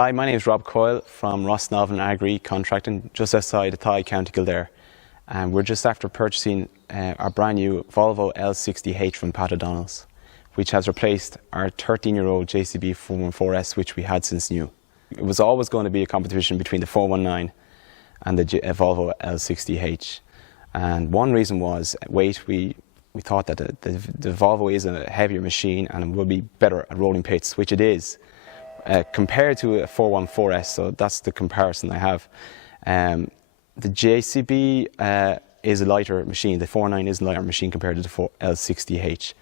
Hi, my name is Rob Coyle from Rosnolvan Agri contracting just outside Athy, County Kildare. And we're just after purchasing our brand new Volvo L60H from Pat O'Donnell's, which has replaced our 13-year-old JCB 414S, which we had since new. It was always going to be a competition between the 419 and the Volvo L60H. And one reason was weight. We thought that the Volvo is a heavier machine and it will be better at rolling pits, which it is, compared to a 414S, so that's the comparison I have. The JCB is a lighter machine. The 419 is a lighter machine compared to the L60H.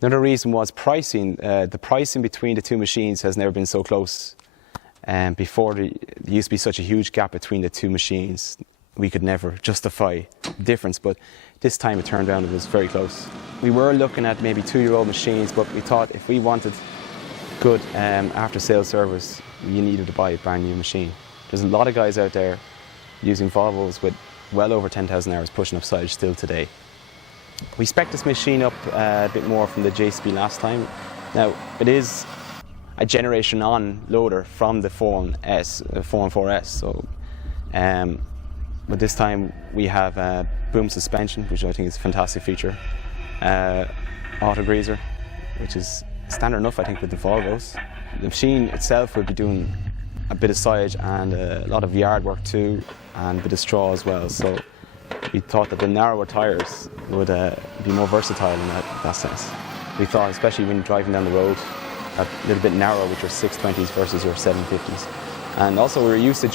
Another reason was pricing. The pricing between the two machines has never been so close. Before, there used to be such a huge gap between the two machines. We could never justify the difference, but this time it turned out it was very close. We were looking at maybe 2-year-old machines, but we thought if we wanted good after-sales service, you needed to buy a brand new machine. There's a lot of guys out there using Volvos with well over 10,000 hours pushing up silage still today. We spec'd this machine up a bit more from the JCB last time. Now, it is a generation on loader from the 414S, so but this time we have boom suspension, which I think is a fantastic feature, auto greaser, which is standard enough I think with the Volvos. The machine itself will be doing a bit of silage and a lot of yard work too, and a bit of straw as well, so we thought that the narrower tyres would be more versatile in that sense. We thought, especially when driving down the road, a little bit narrow with your 620s versus your 750s. And also we were used to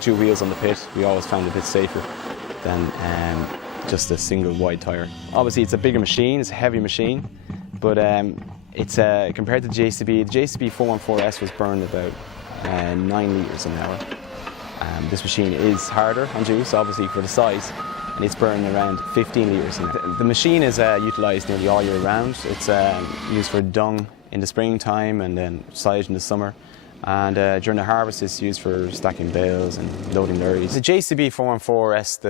dual wheels on the pit. We always found it a bit safer than just a single wide tyre. Obviously it's a bigger machine, it's a heavy machine, but it's compared to the JCB 414S was burned about 9 litres an hour. This machine is harder on juice, obviously for the size, and it's burning around 15 litres an hour. The machine is utilised nearly all year round. It's used for dung in the springtime and then silage in the summer. And during the harvest it's used for stacking bales and loading lorries. The JCB 414S,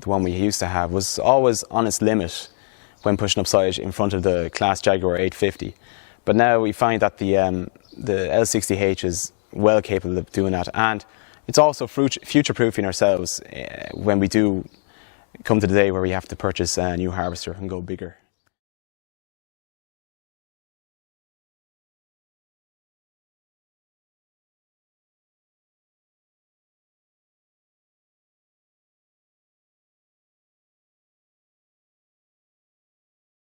the one we used to have, was always on its limit when pushing up silage in front of the class Jaguar 850. But now we find that the L60H is well capable of doing that, and it's also future-proofing ourselves when we do come to the day where we have to purchase a new harvester and go bigger.